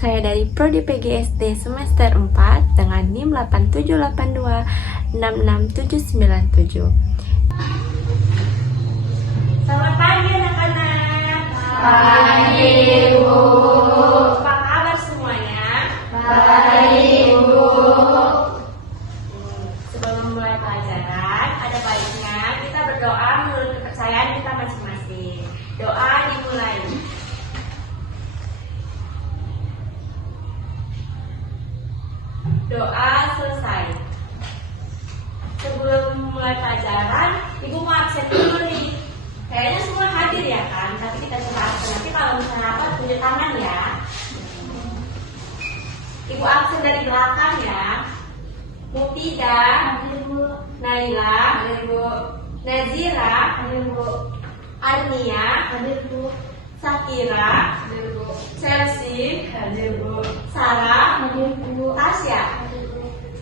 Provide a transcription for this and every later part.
Saya dari Prodi PGSD semester 4 dengan NIM 8782666797. Selamat pagi anak-anak. Pagi, Bu. Apa kabar semuanya? Baik, Bu. Sebelum memulai pelajaran, ada baiknya kita berdoa menurut kepercayaan kita masing-masing. Doa dimulai. Doa selesai. Sebelum memulai pelajaran, Ibu mau absen dulu nih. Kayaknya semua hadir ya kan? Tapi kita coba absen. Nanti kalau misalnya apa, tunjuk tangan ya. Ibu absen dari belakang ya. Mufidah, Naila, Nazira, Arnia, Sakira, Chelsea, Sarah, Tasya.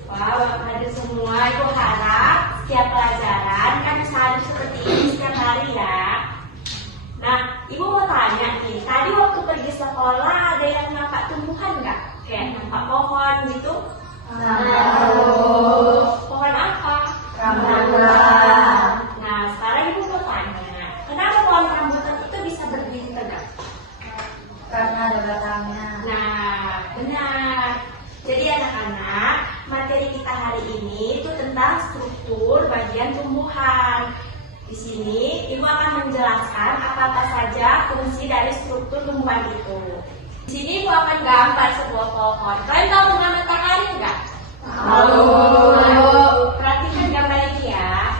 Wow, hadir semua. Ibu harap setiap pelajaran kan bisa hadir seperti ini setiap hari ya. Nah, Ibu mau tanya nih, tadi waktu pergi sekolah ada yang nampak tumbuhan nggak? Kayak nampak pohon gitu? Pohon apa? Rambutan. Nah, sekarang Ibu mau tanya, kenapa pohon rambutan itu bisa berdiri tegak? Karena ada batangnya. Nah, benar. Jadi anak-anak, materi kita hari ini itu tentang struktur bagian tumbuhan. Di sini Ibu akan menjelaskan apa saja fungsi dari struktur tumbuhan itu. Di sini Ibu akan gambar sebuah pohon. Kalian tahu bunga matahari enggak? Tahu. Perhatikan gambar ini ya.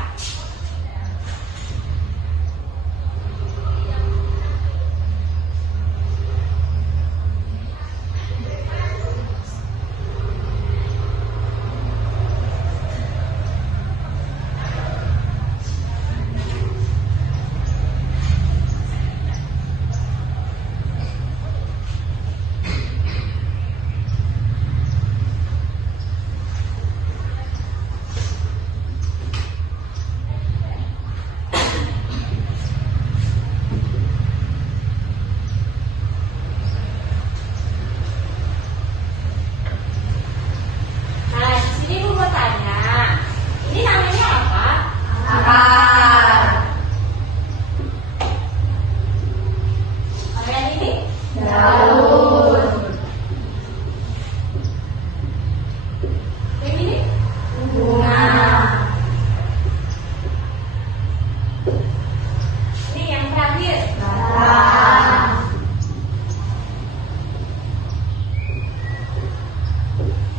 Nah, di sini Ibu mau tanya, ini namanya apa? Akar. Apa yang ini? Daun. Yang ini? Bunga. Ini yang terakhir. Batang.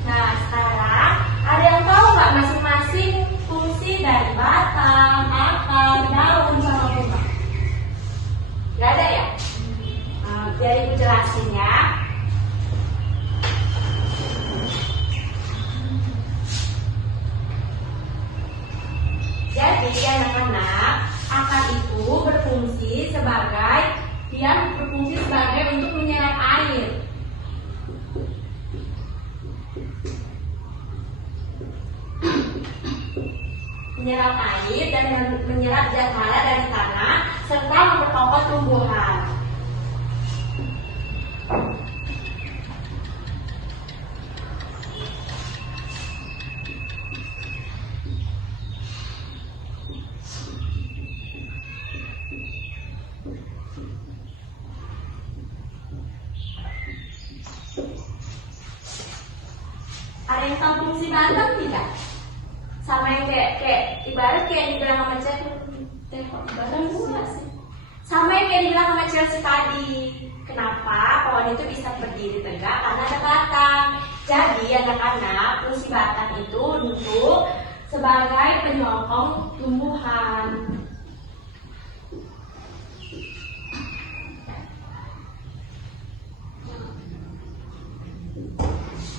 Nah, sekarang ada yang tahu nggak masing-masing fungsi dari batang, akar, daun, sama bunga? Nggak ada ya? Biar Ibu jelasin ya. Jadi anak-anak, akar itu berfungsi sebagai untuk menyerap air. Menyerap air dan menyerap zat hara dari tanah serta memperkokoh tumbuhan. Ada yang tahu fungsi batang tidak? Sama yang kayak ibarat kayak dibilang sama Chelsea, batang bunga sih. Sama yang kayak dibilang sama Chelsea tadi. Kenapa pohon itu bisa berdiri tegak? Karena ada batang. Jadi anak-anak, fungsi batang itu untuk sebagai penyokong tumbuhan.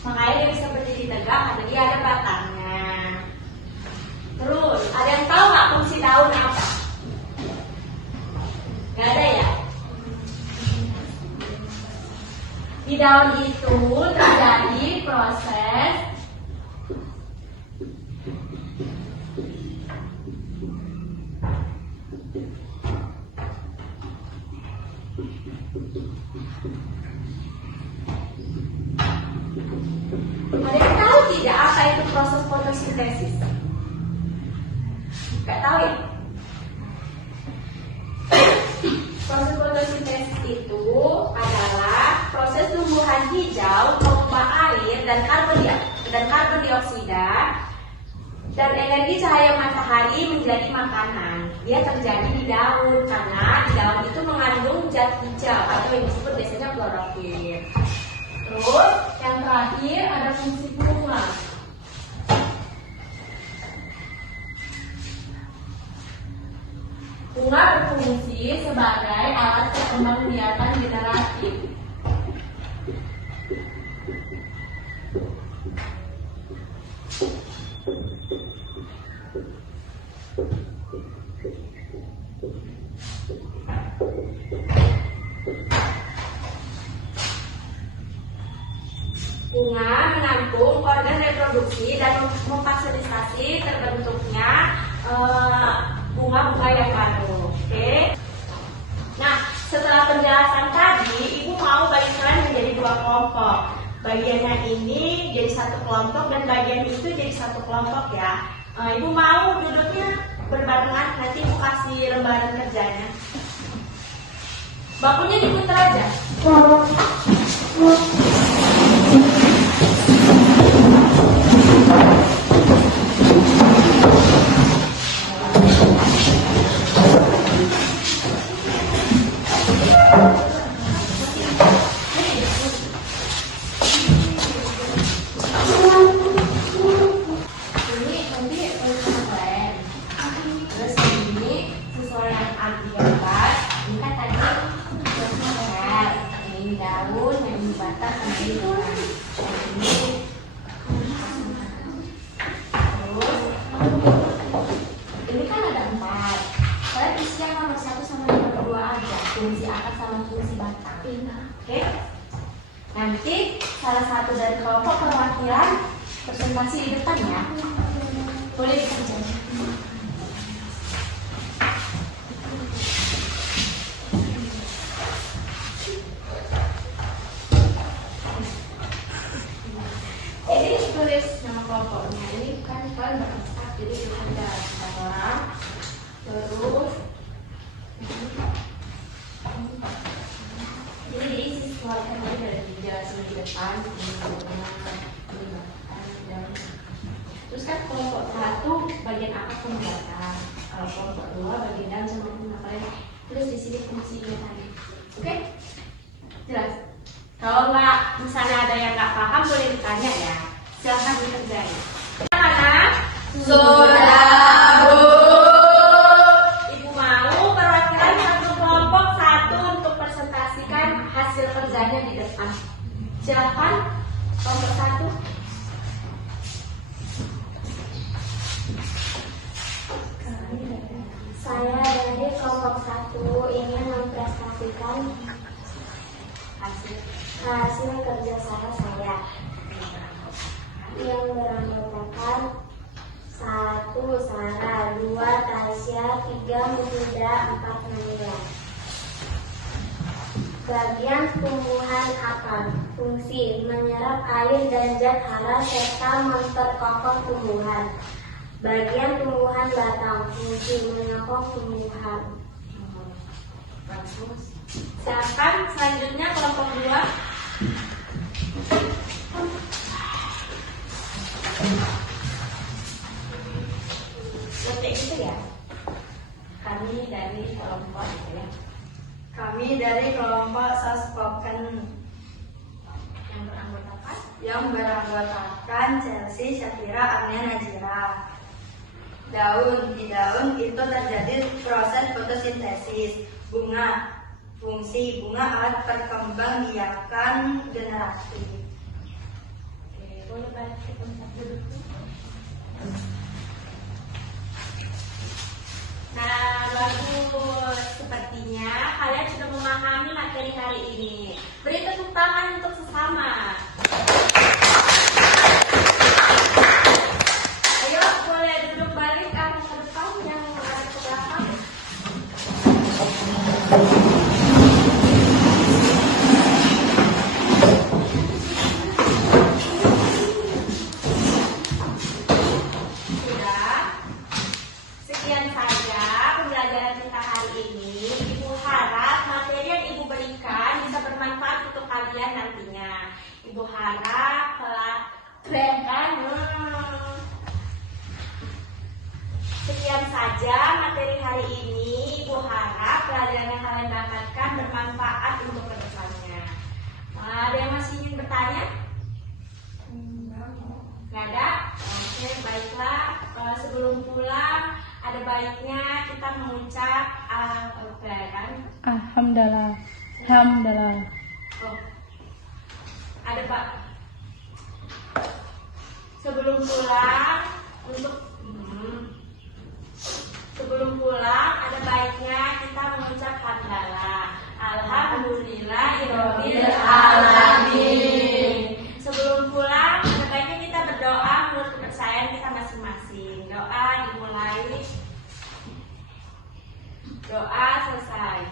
Makanya dia bisa berdiri tegak karena dia ada batangnya. Terus, ada yang tahu nggak fungsi daun apa? Nggak ada ya? Di daun itu terjadi proses Ada yang tahu tidak apa itu proses fotosintesis? Gak tahu ya? Proses fotosintesis itu adalah proses tumbuhan hijau mengubah air dan karbon dioksida dan energi cahaya matahari menjadi makanan. Dia terjadi di daun karena di daun itu mengandung zat hijau atau yang disebut biasanya klorofil. Terus yang terakhir ada fungsi bunga. Bunga berfungsi sebagai alat perkembangbiakan generatif. Bunga menampung organ reproduksi dan memfasilitasi terbentuknya bunga-bunga yang baru. Oke. Nah, setelah penjelasan tadi, Ibu mau bagi kalian menjadi dua kelompok. Bagiannya ini jadi satu kelompok dan bagian itu jadi satu kelompok ya. Ibu mau duduknya berbarengan, nanti Ibu kasih lembaran kerjanya. Bakunya diputar aja. Fungsi akar sama fungsi batang. Oke. Nanti salah satu dari kelompok perwakilan presentasi di depan ya. Boleh dikerjain. Ini tulis nama kelompoknya. Ini kan berempat, jadi ada orang. Terus jadi diisi sesuatu dari dijelasin di depan, terus kan kelompok satu bagian akar sama batang, kalau kelompok dua bagian daun sama pengapalnya. Terus di sini fungsinya tadi, oke? Jelas? Kalau nggak, misalnya ada yang nggak paham boleh ditanya ya. Silahkan dikerjain. Mana? Sudah, Bu. Hasil kerjanya di depan. Silakan kelompok satu. Saya dari kelompok satu ingin mempresentasikan hasil kerja saya yang beranggotakan 1. Sarah, 2. Tasya, 3. Mufidah, 4. Namila. Bagian tumbuhan akar, fungsi menyerap air dan zat hara serta memperkokoh tumbuhan. Bagian tumbuhan batang, fungsi menyokong tumbuhan. Bagus. Silakan selanjutnya kelompok 2. Seperti itu ya. Kami dari kelompok itu ya. Kami dari kelompok Soft-Spoken yang beranggotakan Chelsea, Syafira, Amia, Najira. Di daun itu terjadi proses fotosintesis. Bunga, fungsi bunga alat perkembangbiakan generatif. Oke, boleh balik ke tempat duduk. Nah, bagus. Sepertinya kalian sudah memahami materi hari ini. Beri tepuk tangan untuk sesama. Ayo, boleh duduk balik kamu ke depan, yang ada ke belakang. saja materi hari ini. Ibu harap pelajaran yang kalian dapatkan bermanfaat untuk kedepannya. Ada yang masih ingin bertanya? Nggak ada? Oke, baiklah. Kalau sebelum pulang, ada baiknya kita mengucap kan? Alhamdulillah. Alhamdulillah. Oh, ada Pak. Sebelum pulang, sebelum pulang, ada baiknya kita mengucap hamdalah. Alhamdulillahirabbil alamin. Sebelum pulang, ada baiknya kita berdoa menurut kepercayaan kita masing-masing. Doa dimulai, doa selesai.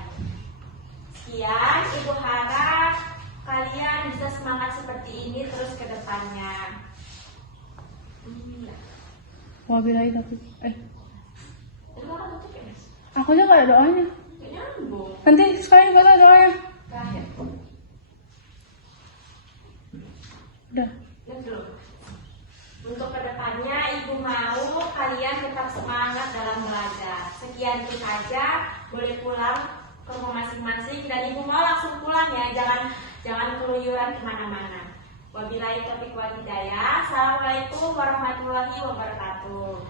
Sekian, Ibu harap kalian bisa semangat seperti ini terus ke depannya. Wabillahi taufiq. Itu kan tutup ya, Mas? Aku aja gak ada doanya. Gak nyambung. Nanti sekalian kata doanya. Terakhir. Udah. Lihat dulu. Untuk kedepannya, Ibu mau kalian tetap semangat dalam belajar. Sekian itu saja. Boleh pulang ke rumah masing-masing. Dan Ibu mau langsung pulang ya. Jangan keluyuran kemana-mana. Wabillahi taufiq wal hidayah. Assalamualaikum warahmatullahi wabarakatuh.